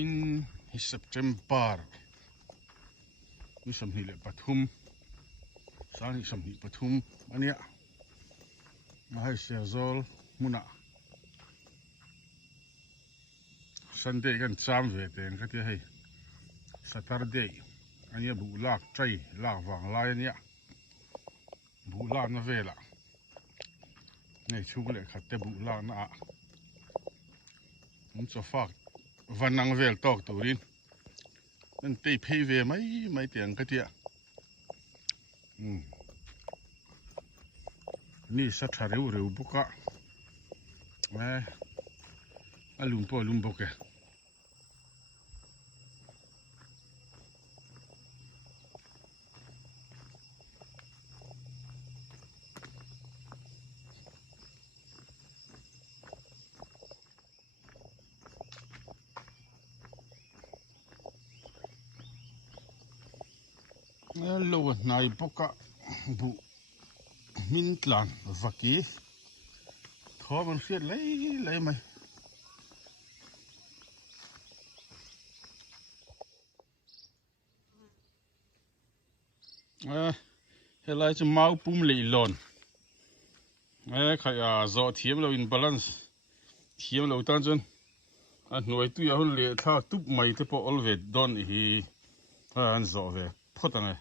in September ni samni le pathum sani samni pathum ania mahai siazol muna Sunday kan cham ve ten ka ti hei Saturday ania bu lak trai lak wang lai ania bu la na vela nei chung le khatte bu la na cho phak vanang vel tok turin nên tây phê về mấy tiền cái tiệm ni sát thà rêu bốc á lùm bốc kìa lâu này bốc á bụ min tlan vaki khó bằng phiệt lấy mày hiện lại cho máu bùm lì lòn khai dọ thiếm lâu in balance thiếm lâu tan chân nuôi tui hơn lệ tha túp mày thế bộ all về don hi anh dọ về phốt này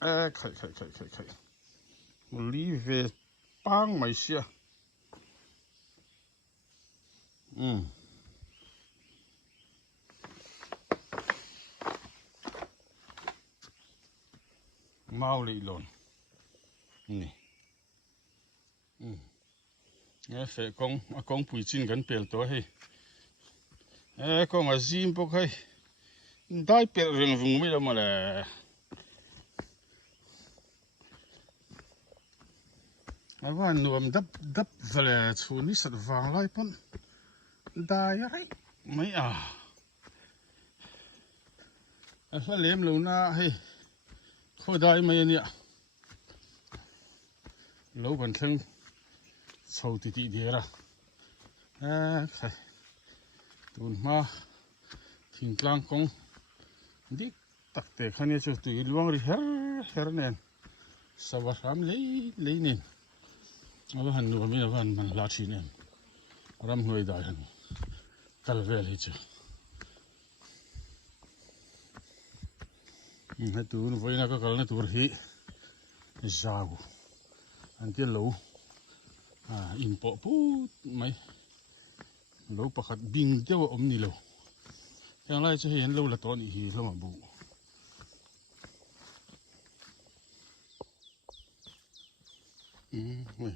khai lý về bang mày xia mau lì lòn nè nghe phải con bùi chín gần bèl tối hay con zim bốc hay đai bèl rừng vùng mới đâu mà làวันนวมดับเวลาชูนี่สัตว์วางไล่ปนได้ไรไม่ถ้าเลี้ยมลูน่าให้เขาได้ไหมเนี่ยลูกบันทึงชาวติดเดียร์ใครตุนมาทิ้งกลางกงดิตักเตะขันนี้ชาวติดลวงริเฮร์เนนสวัสดิ์เลยเนนเอาหันดูมีอะไรมันลาชีเนี่ยรำหน่วยได้หันกัลเวลฮิจ้ะให้ตัวนู้นไว้นะก็กัลนี่ตัวฮีจากูอันที่ลูอินปอพูดไหมลูประคัดบิงเจ้าอมนี่ลูอย่างไรจะเห็นลูละตอนนี้ฮีแล้วมาบูเว้ย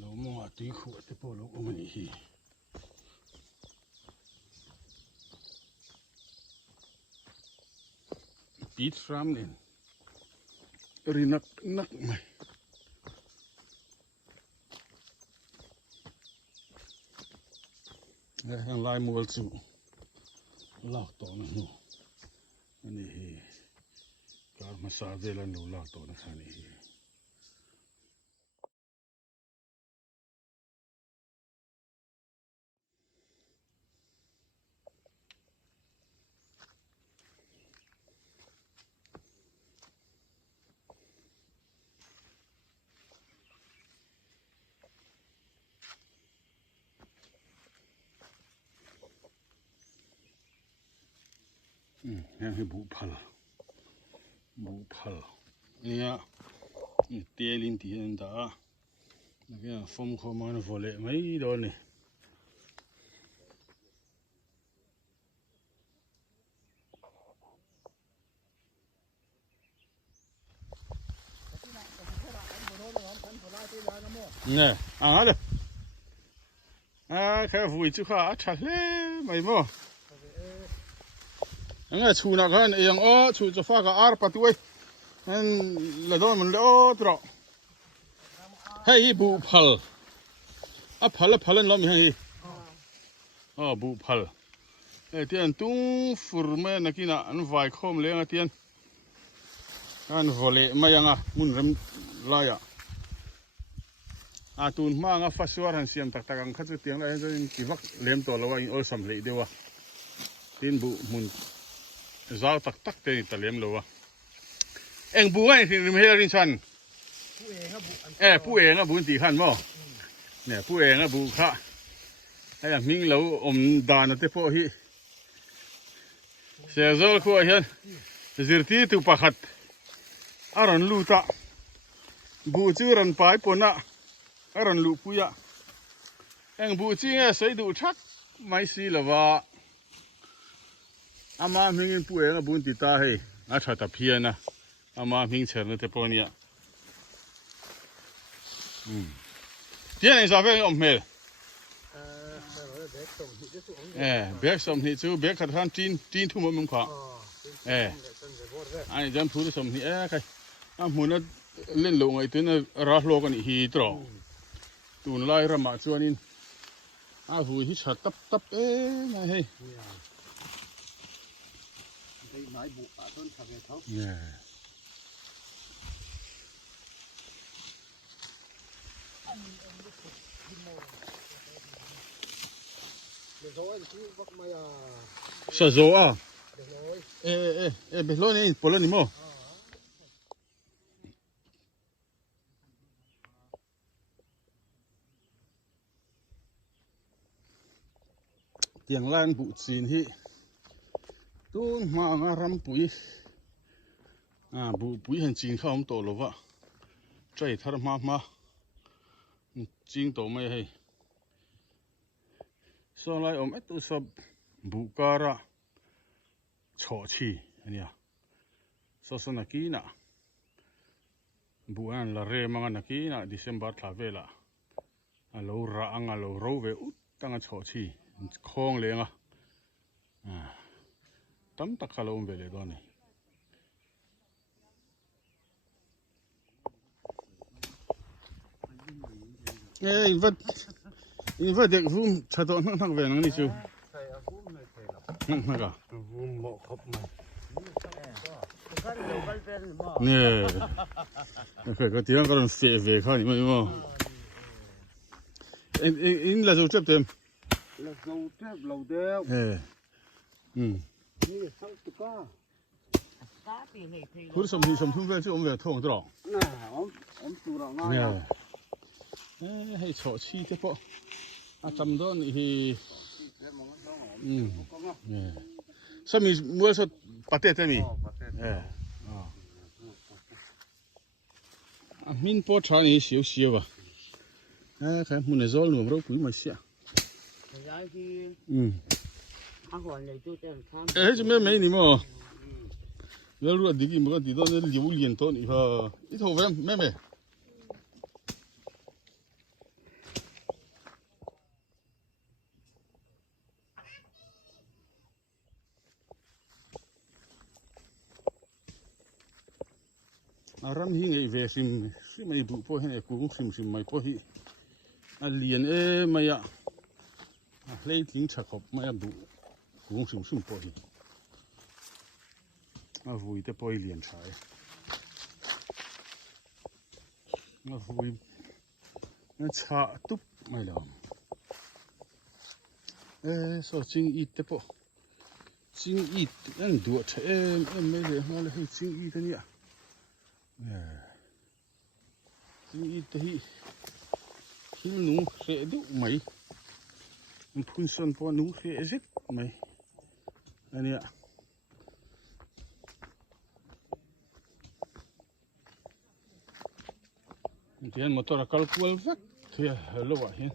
เรามองตีขวดที่พอเราเอามันนี่ปีดฟรามเนี่ยรีนักไหมแล้วลายมัวสูลากต่อนะหนูอันนี้การมาซาเวลันหนูลากต่อนะท่านี่ให้บุพัลเนี่ยเตียลินที่นั่นตาแล้วก็ฟอมข้อมันโฟเล่ไม่โดนนี่เนี่ยเลยแค่vui chứ khá chặt lẽ mày mò nghe chú nào cái này chú cho pha cái ar bắt đuôi nên là đó mình lỡ rồi hay bù phal phal lên lắm hay bù phal tiền tung phur mẹ nãy kia anh vài khom lên tiền anh vole mày muốn rem lại tuần mà ngã phát xuất hành xiêm tắc tắc ang khát tiếng lại cho nên kỳ vắc lem tổ lâu anh ôi sầm lệ đều à tin bụ mun giao tắc tắc tên ta lem lâu à anh bu ngay thì mình hay rin san bu ngã bu tỷ khăn mò nè bu ngã bu khá hay là mình lâu đàn ở thế phố hi xe rồi khu hiện zirti tu pakhat aron luta bu chu ran pai pona aron lu puya eng bu chi nge sei du that mai si lawa ama mingin pu eng bun ti ta he a tha ta phiana ama ming cher na te ponia tiền này sao vậy ông mẹ bẹc sầm thì chú bẹc khát han tin thu một mông khoa anh dám thu được sầm thì cái muốn nó lên lồng ấy tuyến nó ra lô cái này hi trò tuần lai ra mà cho nên vui hít chặt tấp này hay sợ dỗ à bên lối này bỏ lên đi mò tiếng lan bụ chín hi tuôn mà ngã ram bụi bụi hành chín không tổ lova chạy thar mà chín tổ mày hay sau lại om et usab bukara chochi ania so nakina buan la re manga nakina December thavela alo ra anga lo rove utanga chochi khong lenga tam takalo vele doni in vật đẹp vum chặt đó nó về nó đi chú nó cả nè phải có tiếng có phê về không nhưng mà in là dầu chép thêm là dầu chép lầu đeo cứ sầm thung về chứ ông về thong đó nè ông chủ đạo ngay nè hay chọ chi thế po chăm đó thì sao mình mua sao pate thế mi mình po chả này xíu xíu à cái mình này gió lùm rau quý mà xía chứ mấy này mà nếu lúc đi mà đi đó nó liều liền thôi thì ít hồ về mấy ram hi ngei ve sim mai bu po he ku sim mai po hi alien mai ya lei ting chakop mai bu ku sim po hi vui te po alien chai vui nó cha tup mai lam so ching it te po ching it an du che mai le ma le hi ching it ni ching it hi hil nu se du mai phun son po nu se zit mai ania tiyan motor kalkual vak thia lo wa hian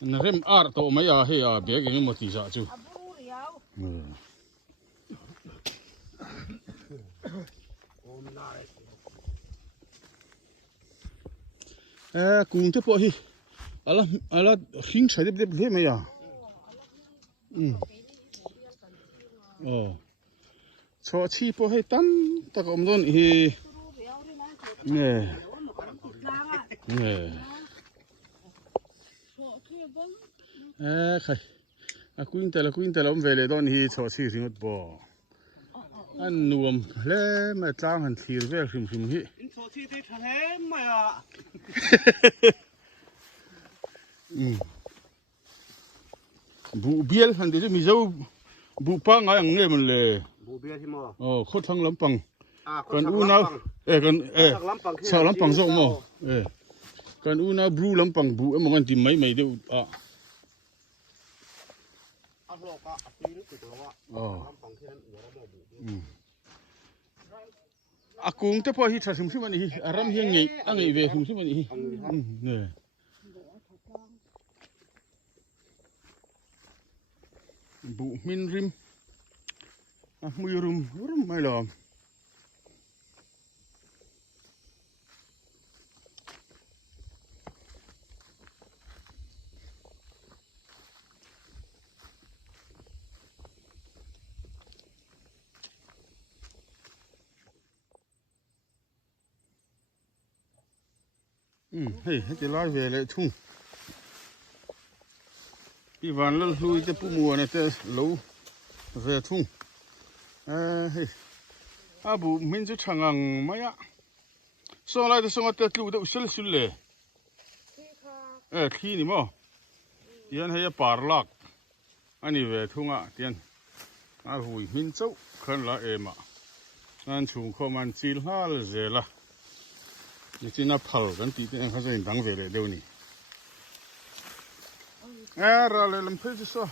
nó rem ar to mấy à hay à bé cái một tí sao chú cùng tiếp bộ hi ala khinh sai đẹp thế mấy à cho chi bộ hay tan ta còn don hi nè nè khai queen tele om về đó hi cho chi ringot bo anh nuông lẽ mà trang hành thìr về phim hi in số chi thì thằng em mà bu biel han de mi zo bu pa nga yang nge man le bố bia thì mà kho thang lam pang có kan sạc u lắm na bằng. kan sa lam pang kia zo sao? mo kan u na bru lam pang bu em ngan tim mai de ăn lộc à tí nữa từ từ lộc lắm bằng kia nó mò bù akung te po hi tha sim sim ani hi aram hi ngi angi ve sim sim ani hi ne bu min rim mui rum mai lo hey cái lai về lại thung đi van lên lui cái pu mùa này te lâu về thung hey bu min chu changang maya so lai de so te lu de usul sul le khi ni mo tian hay par lak ani về thung à tian hui min chau khan la em à an chung kho man chil ha le zela ni china phal kan ti te kha zain dang ve le deu ni ra le lam phe so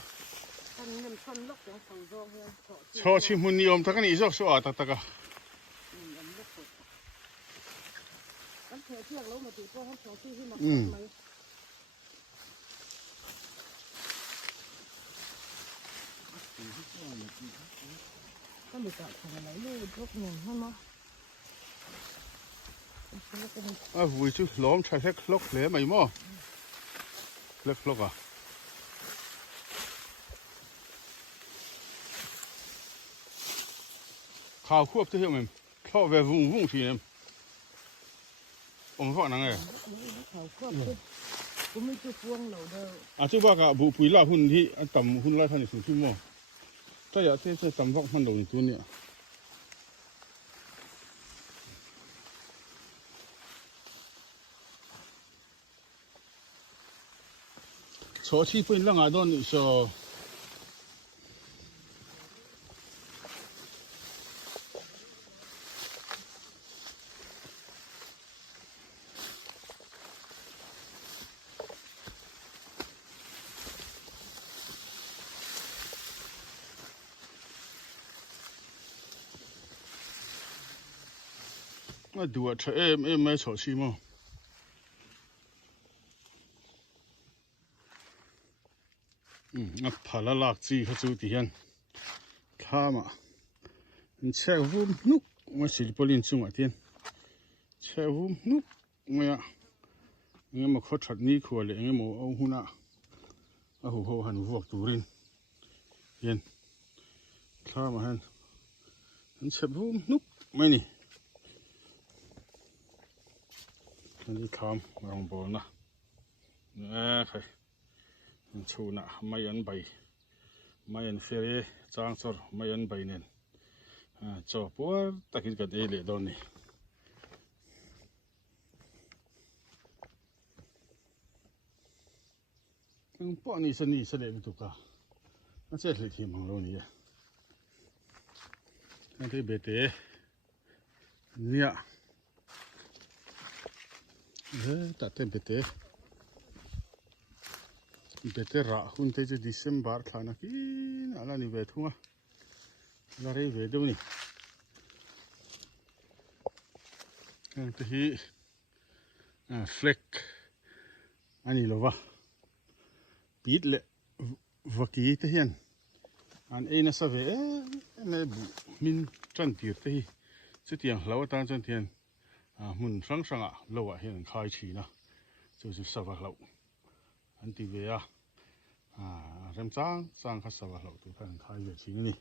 cho chi mun ni om ta kan i zo so ta ta ka con được cả thằng lấy luôn thuốc mình hay mà vui chú lom chai hết lốc lẽ mày mò lốc à khao khuất thế mình khao về vùng thì em ông vợ năng này cũng mới chưa vuông lẩu đâu chứ bác cả vụ quý là hun thì tầm hun lại thành xuống chim mò cái giờ thế tầm vọng phân đầu thì tuôn nhỉ số chi phí là ngài đón so nó đùa chơi em mấy số chi mò ngập phá là lạc chi hết chú tiền khá mà xe vum nút mà xịt polin chung ở tiền xe vum nút mà nghe mà khó thật ní khua lệ nghe mà ông huna à hồ hàn vuộc turin tiền khá mà hắn xe vum nút mấy nè hắn đi khám rong bò na nè phải chú na mấy anh bay mấy anh phê trang sor mấy anh bay nên cho bố ta cái đây lệ đó nè bố ni sẽ lệ bị tụt cả nó sẽ lệ thì mang luôn nè anh thấy bể té nè ta thấy bể té rạ hun thấy December thà na kí là ni về thua là đây về đâu nè anh thấy fleck anh lo va bít lệ vật kỹ thế hiện anh ấy nó sao về này mình chân tiệt thế chứ tiền lâu ta chân tiền muốn sáng sáng lâu hiện khai chỉ na就sao vào lâu anh đi về xem sáng sáng khai sao vào lâu tụi thằng khai về chỉ này